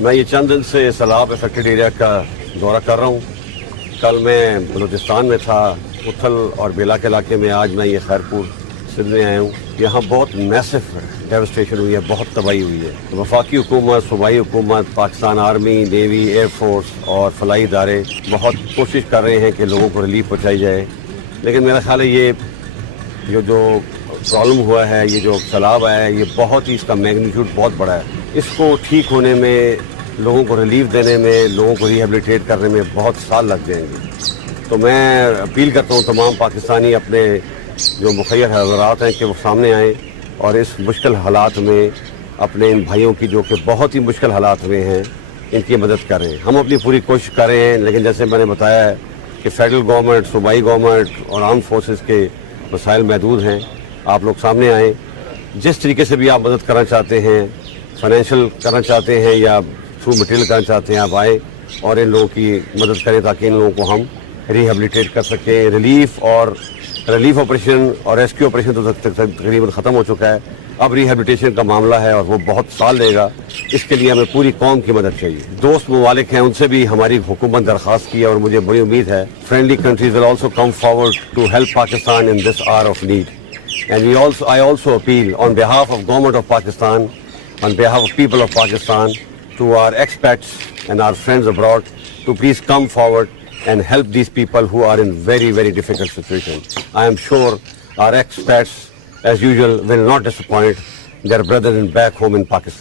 میں یہ چند دن سے سیلاب افیکٹڈ ایریا کا دورہ کر رہا ہوں. کل میں بلوچستان میں تھا, اتھل اور بیلا کے علاقے میں. آج میں یہ خیرپور سندھ میں آیا ہوں. یہاں بہت میسو ڈیوسٹیشن ہوئی ہے, بہت تباہی ہوئی ہے. وفاقی حکومت, صوبائی حکومت, Pakistan army, navy, air force اور فلاحی ادارے بہت کوشش کر رہے ہیں کہ لوگوں کو ریلیف پہنچائی جائے. لیکن میرا خیال ہے یہ جو پرابلم ہوا ہے, یہ جو سیلاب آیا ہے, یہ بہت ہی, اس کا میگنیٹیوڈ بہت بڑا ہے. اس کو ٹھیک ہونے میں, لوگوں کو ریلیف دینے میں, لوگوں کو ریہیبلیٹیٹ کرنے میں بہت سال لگ جائیں گے. تو میں اپیل کرتا ہوں تمام پاکستانی اپنے جو مخیر حضرات ہیں کہ وہ سامنے آئیں اور اس مشکل حالات میں اپنے ان بھائیوں کی جو کہ بہت ہی مشکل حالات میں ہیں, ان کی مدد کریں. ہم اپنی پوری کوشش کر رہے ہیں, لیکن جیسے میں نے بتایا ہے کہ فیڈرل گورنمنٹ, صوبائی گورنمنٹ اور آرم فورسز کے وسائل محدود ہیں. آپ لوگ سامنے آئیں, جس طریقے سے بھی آپ مدد کرنا چاہتے ہیں, فائنینشیل کرنا چاہتے ہیں یا تھرو مٹیریل کرنا چاہتے ہیں, آپ آئیں اور ان لوگوں کی مدد کریں تاکہ ان لوگوں کو ہم ریہیبلیٹیٹ کر سکیں. ریلیف آپریشن اور ریسکیو آپریشن تو تقریباً ختم ہو چکا ہے. اب ریہیبلیٹیشن کا معاملہ ہے اور وہ بہت سال لے گا. اس کے لیے ہمیں پوری قوم کی مدد چاہیے. دوست ممالک ہیں, ان سے بھی ہماری حکومت درخواست کی ہے اور مجھے بڑی امید ہے friendly countries will also come forward to help Pakistan in this hour of need. And I also appeal on behalf of Government of Pakistan, on behalf of people of Pakistan, to our expats and our friends abroad to please come forward and help these people who are in very, very difficult situations. I am sure our expats, as usual, will not disappoint their brethren back home in Pakistan.